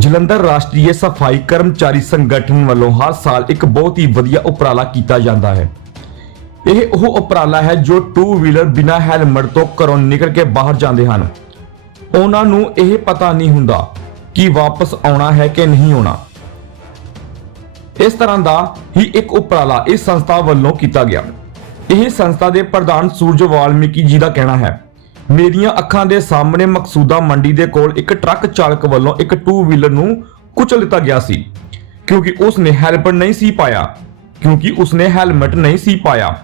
ਜਲੰਧਰ ਰਾਸ਼ਟਰੀ ਸਫ਼ਾਈ ਕਰਮਚਾਰੀ ਸੰਗਠਨ ਵੱਲੋਂ ਹਰ ਸਾਲ ਇੱਕ ਬਹੁਤ ਹੀ ਵਧੀਆ ਉਪਰਾਲਾ ਕੀਤਾ ਜਾਂਦਾ ਹੈ। ਇਹ ਉਹ ਉਪਰਾਲਾ ਹੈ ਜੋ ਟੂ ਵੀਲਰ ਬਿਨਾ ਹੈਲਮਟ ਤੋਂ ਘਰੋਂ ਨਿਕਲ ਕੇ ਬਾਹਰ ਜਾਂਦੇ ਹਨ। ਉਹਨਾਂ ਨੂੰ ਇਹ ਪਤਾ ਨਹੀਂ ਹੁੰਦਾ ਕਿ ਵਾਪਸ ਆਉਣਾ ਹੈ ਕਿ ਨਹੀਂ ਆਉਣਾ। ਇਸ ਤਰ੍ਹਾਂ ਦਾ ਹੀ ਇੱਕ ਉਪਰਾਲਾ ਇਸ ਸੰਸਥਾ ਵੱਲੋਂ ਕੀਤਾ ਗਿਆ। ਇਹ ਸੰਸਥਾ ਦੇ ਪ੍ਰਧਾਨ ਸੂਰਜ ਵਾਲਮੀਕੀ ਜੀ ਦਾ ਕਹਿਣਾ ਹੈ। ਮੇਰੀਆਂ ਅੱਖਾਂ ਦੇ ਸਾਹਮਣੇ ਮਕਸੂਦਾ ਮੰਡੀ ਦੇ ਕੋਲ ਇੱਕ ਟਰੱਕ ਚਾਲਕ ਵੱਲੋਂ ਇੱਕ ਟੂ ਵੀਲਰ ਨੂੰ ਕੁਚਲ ਦਿੱਤਾ ਗਿਆ ਸੀ, ਕਿਉਂਕਿ ਉਸ ਨੇ ਹੈਲਮਟ ਨਹੀਂ ਸੀ ਪਾਇਆ, ਕਿਉਂਕਿ ਉਸ ਨੇ ਹੈਲਮਟ ਨਹੀਂ ਸੀ ਪਾਇਆ।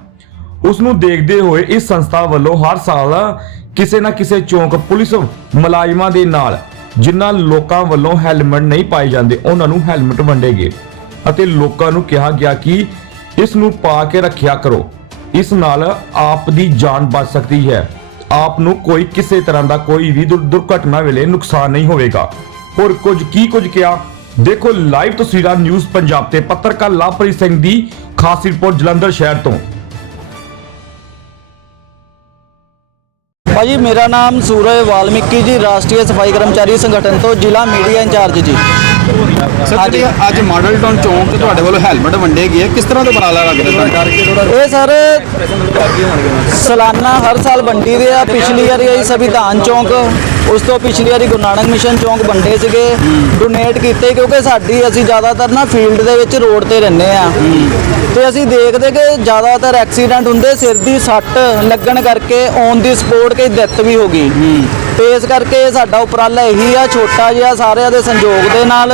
ਉਸ ਨੂੰ ਦੇਖਦੇ ਹੋਏ ਇਸ ਸੰਸਥਾ ਵੱਲੋਂ ਹਰ ਸਾਲ ਕਿਸੇ ਨਾ ਕਿਸੇ ਚੌਂਕ ਪੁਲਿਸ ਮੁਲਾਜ਼ਮਾਂ ਦੇ ਨਾਲ, ਜਿਨ੍ਹਾਂ ਲੋਕਾਂ ਵੱਲੋਂ ਹੈਲਮਟ ਨਹੀਂ ਪਾਏ ਜਾਂਦੇ, ਉਹਨਾਂ ਨੂੰ ਹੈਲਮਟ ਵੰਡੇ ਗਏ ਅਤੇ ਲੋਕਾਂ ਨੂੰ ਕਿਹਾ ਗਿਆ ਕਿ ਇਸ ਨੂੰ ਪਾ ਕੇ ਰੱਖਿਆ ਕਰੋ। ਇਸ ਨਾਲ ਆਪ ਦੀ ਜਾਨ ਬਚ ਸਕਦੀ ਹੈ। ਆਪ ਨੂੰ ਕੋਈ ਕਿਸੇ ਤਰ੍ਹਾਂ ਦਾ ਕੋਈ ਵੀ ਦੁਰਘਟਨਾ ਵੇਲੇ ਨੁਕਸਾਨ ਨਹੀਂ ਹੋਵੇਗਾ। ਹੋਰ ਕੁਝ ਕੀ ਕੁਝ ਕਿਹਾ? ਦੇਖੋ ਲਾਈਵ ਤਸਵੀਰਾਂ ਨਿਊਜ਼ ਪੰਜਾਬ ਤੇ ਪੱਤਰਕਾਰ ਲਵਪ੍ਰੀਤ ਸਿੰਘ ਦੀ ਖਾਸ ਰਿਪੋਰਟ ਜਲੰਧਰ ਸ਼ਹਿਰ ਤੋਂ। ਭਾਜੀ, ਮੇਰਾ ਨਾਮ ਸੂਰਜ ਵਾਲਮੀਕੀ ਜੀ, ਰਾਸ਼ਟਰੀ ਸਫ਼ਾਈ ਕਰਮਚਾਰੀ ਸੰਗਠਨ ਤੋਂ ਜ਼ਿਲ੍ਹਾ ਮੀਡੀਆ ਇੰਚਾਰਜ ਜੀ। ਸਰ। ਜਿਹੜੀ ਅੱਜ ਮਾਡਲ ਟਾਊਨ ਚੌਂਕ ਤੇ ਤੁਹਾਡੇ ਵੱਲੋਂ ਹੈਲਮਟ ਵੰਡੇ ਗਏ ਆ, ਕਿਸ ਤਰ੍ਹਾਂ ਦਾ ਉਪਰਾਲਾ ਲੱਗਦਾ ਤੁਹਾਨੂੰ ਇਹ ਸਰ ਸਾਲਾਨਾ ਹਰ ਸਾਲ ਵੰਡੀ ਦੇ ਆ ਪਿਛਲੀ ਵਾਰੀ ਆਈ ਸੰਵਿਧਾਨ ਚੌਂਕ ਉਸ ਤੋਂ ਪਿਛਲੀ ਵਾਰੀ ਗੁਰੂ ਨਾਨਕ ਮਿਸ਼ਨ ਚੌਂਕ ਵੰਡੇ ਸੀਗੇ। ਡੋਨੇਟ ਕੀਤੇ ਕਿਉਂਕਿ ਸਾਡੀ ਅਸੀਂ ਜ਼ਿਆਦਾਤਰ ਨਾ ਫੀਲਡ ਦੇ ਵਿੱਚ ਰੋਡ ਤੇ ਰਹਿੰਦੇ ਆ ਤੇ ਅਸੀਂ ਦੇਖਦੇ ਕਿ ਜ਼ਿਆਦਾਤਰ ਐਕਸੀਡੈਂਟ ਹੁੰਦੇ, ਸਿਰ ਦੀ ਸੱਟ ਲੱਗਣ ਕਰਕੇ ਔਨ ਦੀ ਸਪੋਰਟ ਕਈ ਡੈਥ ਵੀ ਹੋ ਗਈ। ਤੇ ਇਸ ਕਰਕੇ ਸਾਡਾ ਉਪਰਾਲਾ ਇਹੀ ਆ, ਛੋਟਾ ਜਿਹਾ ਸਾਰਿਆਂ ਦੇ ਸੰਯੋਗ ਦੇ ਨਾਲ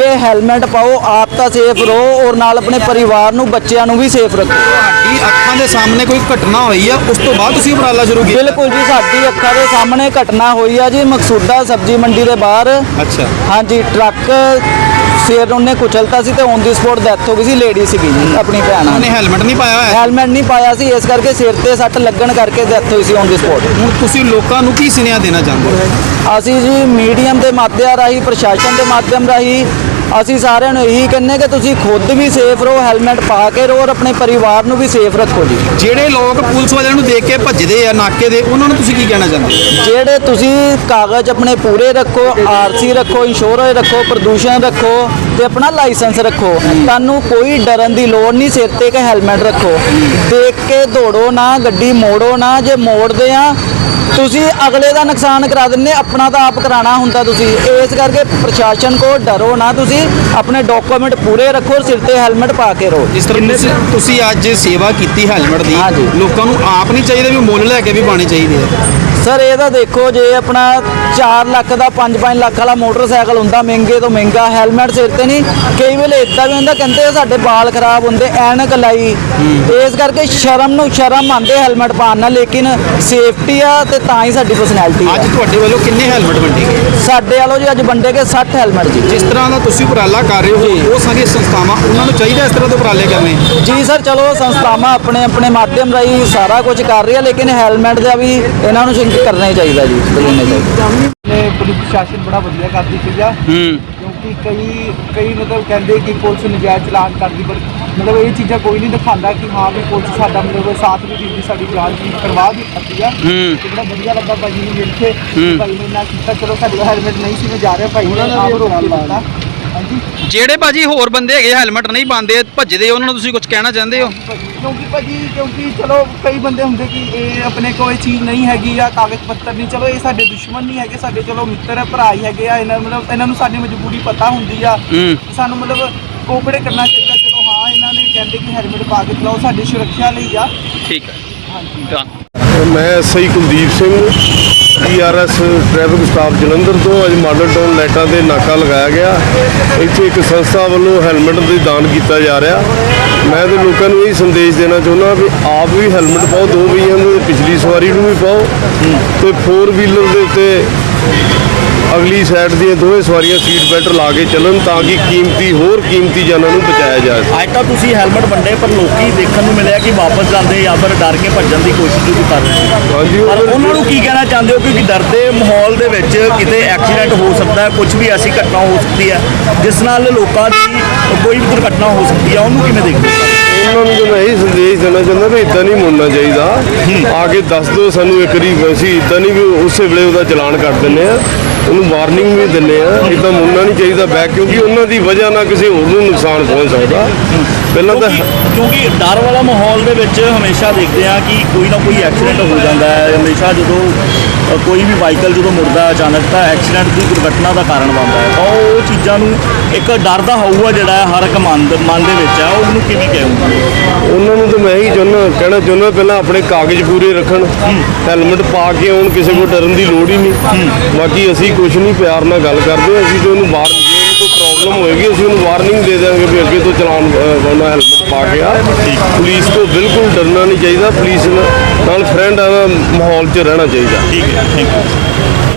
ਕਿ ਹੈਲਮਟ ਪਾਓ ਆਪ ਤਾਂ ਸੇਫ ਰਹੋ ਔਰ ਨਾਲ ਆਪਣੇ ਪਰਿਵਾਰ ਨੂੰ ਬੱਚਿਆਂ ਨੂੰ ਵੀ ਸੇਫ ਰੱਖੋ। ਤੁਹਾਡੀ ਅੱਖਾਂ ਦੇ ਸਾਹਮਣੇ ਕੋਈ ਘਟਨਾ ਹੋਈ ਆ ਉਸ ਤੋਂ ਬਾਅਦ ਤੁਸੀਂ ਉਪਰਾਲਾ ਸ਼ੁਰੂ ਕੀਤਾ? ਬਿਲਕੁਲ ਜੀ ਸਾਡੀ ਅੱਖਾਂ ਦੇ ਸਾਹਮਣੇ ਘਟਨਾ ਹੋਈ ਆ ਜੀ ਮਕਸੂਦਾ ਸਬਜ਼ੀ ਮੰਡੀ ਦੇ ਬਾਹਰ। ਅੱਛਾ। ਹਾਂਜੀ ਟਰੱਕ ਸਿਰ ਉਹਨੇ ਕੁਚਲਤਾ ਸੀ ਤੇ ਔਨ ਦੀ ਸਪੋਟ ਡੈਥ ਹੋ ਗਈ ਸੀ ਲੇਡੀ ਸੀਗੀ ਜੀ ਆਪਣੀ ਭੈਣ ਉਹਨੇ ਹੈਲਮਟ ਨਹੀਂ ਪਾਇਆ ਹੋਇਆ? ਹੈਲਮਟ ਨਹੀਂ ਪਾਇਆ ਸੀ ਇਸ ਕਰਕੇ ਸਿਰ ਤੇ ਸੱਟ ਲੱਗਣ ਕਰਕੇ ਡੈਥ ਹੋਈ ਸੀ ਔਨ ਦੀ ਸਪੋਟ ਹੁਣ ਤੁਸੀਂ ਲੋਕਾਂ ਨੂੰ ਕੀ ਸੁਨੇਹਾ ਦੇਣਾ ਚਾਹੁੰਦੇ ਹੋ? ਅਸੀਂ ਜੀ ਮੀਡੀਅਮ ਦੇ ਮਾਧਿਅਮ ਰਾਹੀਂ ਪ੍ਰਸ਼ਾਸਨ ਦੇ ਮਾਧਿਅਮ ਰਾਹੀਂ ਅਸੀਂ ਸਾਰਿਆਂ ਨੂੰ ਇਹੀ ਕਹਿੰਨੇ ਕਿ ਤੁਸੀਂ ਖੁਦ ਵੀ ਸੇਫ ਰਹੋ ਹੈਲਮਟ ਪਾ ਕੇ ਰਹੋ ਔਰ ਆਪਣੇ ਪਰਿਵਾਰ ਨੂੰ ਵੀ ਸੇਫ ਰੱਖੋ ਜੀ। ਜਿਹੜੇ ਲੋਕ ਪੁਲਿਸ ਵਾਲਿਆਂ ਨੂੰ ਦੇਖ ਕੇ ਭੱਜਦੇ ਆ ਨਾਕੇ ਦੇ ਉਹਨਾਂ ਨੂੰ ਤੁਸੀਂ ਕੀ ਕਹਿਣਾ ਚਾਹੁੰਦੇ ਜਿਹੜੇ ਤੁਸੀਂ ਕਾਗਜ਼ ਆਪਣੇ ਪੂਰੇ ਰੱਖੋ ਆਰਸੀ ਰੱਖੋ ਇੰਸ਼ੋਰੈਂਸ ਰੱਖੋ ਪ੍ਰਦੂਸ਼ਣ ਰੱਖੋ ਤੇ ਆਪਣਾ ਲਾਇਸੈਂਸ ਰੱਖੋ ਤੁਹਾਨੂੰ ਕੋਈ ਡਰਨ ਦੀ ਲੋੜ ਨਹੀਂ ਸਿਰ ਤੇ ਇੱਕ ਹੈਲਮਟ ਰੱਖੋ। ਦੇਖ ਕੇ ਦੌੜੋ ਨਾ ਗੱਡੀ ਮੋੜੋ ਨਾ ਜੇ ਮੋੜਦੇ ਆ ਤੁਸੀਂ ਅਗਲੇ ਦਾ ਨੁਕਸਾਨ ਕਰਾ ਦਿੰਦੇ ਆਪਣਾ ਤਾਂ ਆਪ ਕਰਾਣਾ ਹੁੰਦਾ ਤੁਸੀਂ। ਇਸ ਕਰਕੇ ਪ੍ਰਸ਼ਾਸਨ ਕੋ ਡਰੋ ਨਾ ਤੁਸੀਂ ਆਪਣੇ ਡਾਕੂਮੈਂਟ ਪੂਰੇ ਰੱਖੋ ਔਰ ਸਿਰ ਤੇ ਹੈਲਮਟ ਪਾ ਕੇ ਰਹੋ। ਜਿਸ ਤਰ੍ਹਾਂ ਤੁਸੀਂ- ਤੁਸੀਂ ਅੱਜ ਸੇਵਾ ਕੀਤੀ ਹੈਲਮਟ ਦੀ। ਹਾਂਜੀ। ਲੋਕਾਂ ਨੂੰ ਆਪ ਨਹੀਂ ਚਾਹੀਦੇ ਵੀ ਮੁੱਲ ਲੈ ਕੇ ਵੀ ਪਾਣੇ ਚਾਹੀਦੇ ਆ। ਸਰ ਇਹ ਤਾਂ ਦੇਖੋ ਜੇ ਆਪਣਾ 4 ਲੱਖ ਦਾ 5-5 ਲੱਖ ਵਾਲਾ ਮੋਟਰਸਾਈਕਲ ਹੁੰਦਾ ਮਹਿੰਗੇ ਤੋਂ ਮਹਿੰਗਾ ਹੈਲਮਟ ਸਿਰ ਤੇ ਨਹੀਂ। ਕਈ ਵੇਲੇ ਇਦਾਂ ਵੀ ਹੁੰਦਾ ਕਹਿੰਦੇ ਆ ਸਾਡੇ ਵਾਲ ਖਰਾਬ ਹੁੰਦੇ ਐਨਕ ਲਾਈ। ਇਸ ਕਰਕੇ ਸ਼ਰਮ ਨੂੰ ਸ਼ਰਮ ਆਂਦੇ ਹੈਲਮਟ ਪਾਉਣ ਨਾਲ ਲੇਕਿਨ ਸੇਫਟੀ ਆ ਤੇ ਤਾਂ ਹੀ ਸਾਡੀ ਪਰਸਨੈਲਿਟੀ ਅੱਜ ਆ ਤੁਹਾਡੇ ਵੱਲੋਂ ਕਿੰਨੇ ਹੈਲਮਟ ਵੰਡੇ ਗਏ? ਸਾਡੇ ਵੱਲੋਂ ਜੀ ਅੱਜ ਵੰਡੇ ਕੇ 60 ਹੈਲਮਟ ਜੀ। ਜਿਸ ਤਰ੍ਹਾਂ ਦਾ ਤੁਸੀਂ ਉਪਰਾਲਾ ਕਰ ਰਹੇ। ਹੋ ਉਹ ਸਾਰੀਆਂ ਸੰਸਥਾਵਾਂ ਉਹਨਾਂ ਨੂੰ ਚਾਹੀਦਾ ਇਸ ਤਰ੍ਹਾਂ ਦੇ ਉਪਰਾਲੇ ਕਰਨੇ? ਜੀ ਸਰ ਚਲੋ ਸੰਸਥਾਵਾਂ ਆਪਣੇ ਆਪਣੇ ਮਾਧਿਅਮ ਰਾਹੀਂ ਸਾਰਾ ਕੁਝ ਕਰ ਰਹੀ ਆ ਲੇਕਿਨ ਹੈਲਮਟ ਦਾ ਵੀ ਇਹਨਾਂ ਨੂੰ ਸ਼ਿੰਕ ਕਰਨਾ ਹੀ ਚਾਹੀਦਾ ਜੀ ਬਦਲਣਾ ਚਾਹੀਦਾ ਨੇ ਪੁਲਿਸ ਪ੍ਰਸ਼ਾਸਨ ਬੜਾ ਵਧੀਆ ਕਰਦੀ ਸੀਗਾ ਹੂੰ ਕਿਉਂਕਿ ਕਈ ਕਈ ਮਤਲਬ ਕਹਿੰਦੇ ਕਿ ਪੁਲਿਸ ਨਜਾਇਜ਼ ਚਲਾਨ ਕਰਦੀ ਪਰ ਮਤਲਬ ਇਹ ਚੀਜ਼ਾਂ ਕੋਈ ਨਹੀਂ ਦਿਖਾਉਂਦਾ ਕਿ ਹਾਂ ਵੀ ਪੁਲਿਸ ਸਾਡਾ ਮਤਲਬ ਸਾਥ ਵੀ ਦਿੰਦੀ ਸਾਡੀ ਜਾਨ ਦੀ ਕਰਵਾ ਵੀ ਸਕਦੀ ਆ ਹੂੰ। ਤੇ ਬੜਾ ਵਧੀਆ ਲੱਗਾ ਭਾਈ ਨੂੰ ਮਿਲ ਕੇ ਹੂੰ। ਭਾਈ ਨੇ ਨਾ ਕੀਤਾ ਚਲੋ ਸਾਡੇ ਕੋਲ ਹੈਲਮਟ ਨਹੀਂ ਸੀ ਮੈਂ ਜਾ ਰਿਹਾ ਭਾਈ ਨੇ ਆਪ ਰੋਕ ਕੇ ਦਿੱਤਾ ਜਿਹੜੇ ਭਾਜੀ ਹੋਰ ਬੰਦੇ ਹੈਗੇ ਹੈਲਮਟ ਨਹੀਂ ਪਾਉਂਦੇ ਭੱਜਦੇ ਉਹਨਾਂ ਨੂੰ ਤੁਸੀਂ ਕੁਝ ਕਹਿਣਾ ਚਾਹੁੰਦੇ ਹੋ? ਕਿਉਂਕਿ ਭਾਜੀ ਕਿਉਂਕਿ ਚਲੋ ਕਈ ਬੰਦੇ ਹੁੰਦੇ ਕਿ ਇਹ ਆਪਣੇ ਕੋਈ ਚੀਜ਼ ਨਹੀਂ ਹੈਗੀ ਆ ਕਾਗਜ਼ ਪੱਤਰ ਨਹੀਂ ਚਲੋ ਇਹ ਸਾਡੇ ਦੁਸ਼ਮਣ ਨਹੀਂ ਹੈਗੇ ਸਾਡੇ ਚਲੋ ਮਿੱਤਰ ਹੈ ਭਰਾ ਹੀ ਹੈਗੇ ਆ ਇਹਨਾਂ ਮਤਲਬ ਇਹਨਾਂ ਨੂੰ ਸਾਡੀ ਮਜਬੂਰੀ ਪਤਾ ਹੁੰਦੀ ਆ। ਹੂੰ। ਸਾਨੂੰ ਮਤਲਬ ਕੋਪਰੇਟ ਕਰਨਾ ਚਾਹੀਦਾ ਚਲੋ ਹਾਂ ਇਹਨਾਂ ਨੇ ਕਹਿੰਦੇ ਕਿ ਹੈਲਮਟ ਪਾ ਕੇ ਚਲਾਓ ਸਾਡੀ ਸੁਰੱਖਿਆ ਲਈ ਆ। ਠੀਕ ਹੈ ਹਾਂਜੀ। ਧੰਨ ਮੈਂ SI Kuldeep Singh TRS traffic staff Jalandhar ਤੋਂ। ਅੱਜ ਮਾਡਲ ਟਾਊਨ ਲਾਈਟਾਂ ਤੇ ਨਾਕਾ ਲਗਾਇਆ ਗਿਆ। ਇੱਥੇ ਇੱਕ ਸੰਸਥਾ ਵੱਲੋਂ ਹੈਲਮਟ ਦੇ ਦਾਨ ਕੀਤਾ ਜਾ ਰਿਹਾ। ਮੈਂ ਤੇ ਲੋਕਾਂ ਨੂੰ ਇਹ ਸੰਦੇਸ਼ ਦੇਣਾ ਚਾਹੁੰਦਾ ਵੀ ਆਪ ਵੀ ਹੈਲਮਟ ਪਾਓ, ਦੋ ਵਹੀਆਂ ਨੂੰ ਪਿਛਲੀ ਸਵਾਰੀ ਨੂੰ ਵੀ ਪਾਓ ਤੇ ਫੋਰ ਵੀਲਰ ਦੇ ਉੱਤੇ ਅਗਲੀ ਸਾਈਡ ਦੀਆਂ ਦੋਵੇਂ ਸਵਾਰੀਆਂ ਸੀਟ ਬੈਲਟ ਲਾ ਕੇ ਚੱਲਣ ਤਾਂ ਕਿ ਕੀਮਤੀ ਹੋਰ ਕੀਮਤੀ ਜਾਨਾਂ ਨੂੰ ਬਚਾਇਆ ਜਾ ਸਕੇ। ਅੱਜ ਤਾਂ ਤੁਸੀਂ ਹੈਲਮਟ ਵੰਡੇ ਪਰ ਲੋਕੀ ਦੇਖਣ ਨੂੰ ਮਿਲਿਆ ਕਿ ਵਾਪਸ ਜਾਂਦੇ ਜਾਂ ਫਿਰ ਡਰ ਕੇ ਭੱਜਣ ਦੀ ਕੋਸ਼ਿਸ਼ ਵੀ ਕਰ ਰਹੇ ਪਰ ਉਹ ਉਹਨਾਂ ਨੂੰ ਕੀ ਕਹਿਣਾ ਚਾਹੁੰਦੇ ਹੋ? ਕਿਉਂਕਿ ਡਰਦੇ ਮਾਹੌਲ ਦੇ ਵਿੱਚ ਕਿਤੇ ਐਕਸੀਡੈਂਟ ਹੋ ਸਕਦਾ ਹੈ ਕੁਝ ਵੀ ਐਸੀ ਘਟਨਾ ਹੋ ਸਕਦੀ ਹੈ ਜਿਸ ਨਾਲ ਲੋਕਾਂ ਦੀ ਕੋਈ ਵੀ ਦੁਰਘਟਨਾ ਹੋ ਸਕਦੀ ਹੈ। ਉਹਨੂੰ ਕਿਵੇਂ ਦੇਖਦੇ ਹੋ? ਉਹਨਾਂ ਨੂੰ ਮੈਂ ਇਹ ਸੰਦੇਸ਼ ਦੇਣਾ ਚਾਹੁੰਦਾ ਵੀ ਇਦਾਂ ਨਹੀਂ ਮੁੜਨਾ ਚਾਹੀਦਾ। ਆ ਕੇ ਦੱਸ ਦਿਓ ਸਾਨੂੰ ਇੱਕ ਵਾਰੀ ਅਸੀਂ ਇਦਾਂ ਨਹੀਂ ਵੀ ਉਸੇ ਵੇਲੇ ਉਹਦਾ ਚਲਾਨ ਕਰ ਦਿੰਦੇ ਆ ਉਹਨੂੰ ਵਾਰਨਿੰਗ ਵੀ ਦਿੰਦੇ ਆ ਇਦਾਂ ਮੁੜਨਾ ਨਹੀਂ ਚਾਹੀਦਾ ਬੈਕ ਕਿਉਂਕਿ ਉਹਨਾਂ ਦੀ ਵਜ੍ਹਾ ਨਾਲ ਕਿਸੇ ਹੋਰ ਨੂੰ ਨੁਕਸਾਨ ਪਹੁੰਚ ਸਕਦਾ। ਪਹਿਲਾਂ ਤਾਂ ਕਿਉਂਕਿ ਡਰ ਵਾਲਾ ਮਾਹੌਲ ਦੇ ਵਿੱਚ ਹਮੇਸ਼ਾ ਦੇਖਦੇ ਆ ਕਿ ਕੋਈ ਨਾ ਕੋਈ ਐਕਸੀਡੈਂਟ ਹੋ ਜਾਂਦਾ ਹੈ। ਹਮੇਸ਼ਾ ਜਦੋਂ ਕੋਈ ਵੀ ਵਾਹੀਕਲ ਜਦੋਂ ਮੁੜਦਾ ਹੈ ਅਚਾਨਕ ਤਾਂ ਐਕਸੀਡੈਂਟ ਦੀ ਦੁਰਘਟਨਾ ਦਾ ਕਾਰਨ ਬਣਦਾ ਹੈ। ਤਾਂ ਉਹ ਚੀਜ਼ਾਂ ਨੂੰ ਇੱਕ ਡਰ ਦਾ ਹੋਊਗਾ ਜਿਹੜਾ ਹੈ ਹਰ ਇੱਕ ਮਨ ਦੇ ਮਨ ਵਿੱਚ ਉਹ ਉਹਨੂੰ ਕਿਵੇਂ ਕਹੂਗਾ ਉਹਨਾਂ ਨੂੰ ਤਾਂ ਚਾਹੁੰਦਾ ਕਹਿਣਾ ਚਾਹੁੰਦਾ ਪਹਿਲਾਂ ਆਪਣੇ ਕਾਗਜ਼ ਪੂਰੇ ਰੱਖਣ ਹੈਲਮਟ ਪਾ ਕੇ ਆਉਣ ਕਿਸੇ ਕੋਲ ਡਰਨ ਦੀ ਲੋੜ ਹੀ ਨਹੀਂ। ਬਾਕੀ ਅਸੀਂ ਕੁਝ ਨਹੀਂ ਪਿਆਰ ਨਾਲ ਗੱਲ ਕਰਦੇ ਹਾਂ, ਅਸੀਂ ਤੇ ਉਹਨੂੰ ਬਾਹਰ ਜੇ ਕੋਈ ਪ੍ਰੋਬਲਮ ਹੋਏਗੀ ਅਸੀਂ ਉਹਨੂੰ ਵਾਰਨਿੰਗ ਦੇ ਦਿਆਂਗੇ ਵੀ ਅੱਗੇ ਤੋਂ ਚਲਾਨ ਪਾਉਣਾ ਹੈਲਮਟ ਪਾ ਕੇ ਆ। ਪੁਲਿਸ ਤੋਂ ਬਿਲਕੁਲ ਡਰਨਾ ਨਹੀਂ ਚਾਹੀਦਾ ਪੁਲਿਸ ਨਾਲ ਫਰੈਂਡ ਆ ਮਾਹੌਲ 'ਚ ਰਹਿਣਾ ਚਾਹੀਦਾ। ਠੀਕ ਹੈ ਥੈਂਕ ਯੂ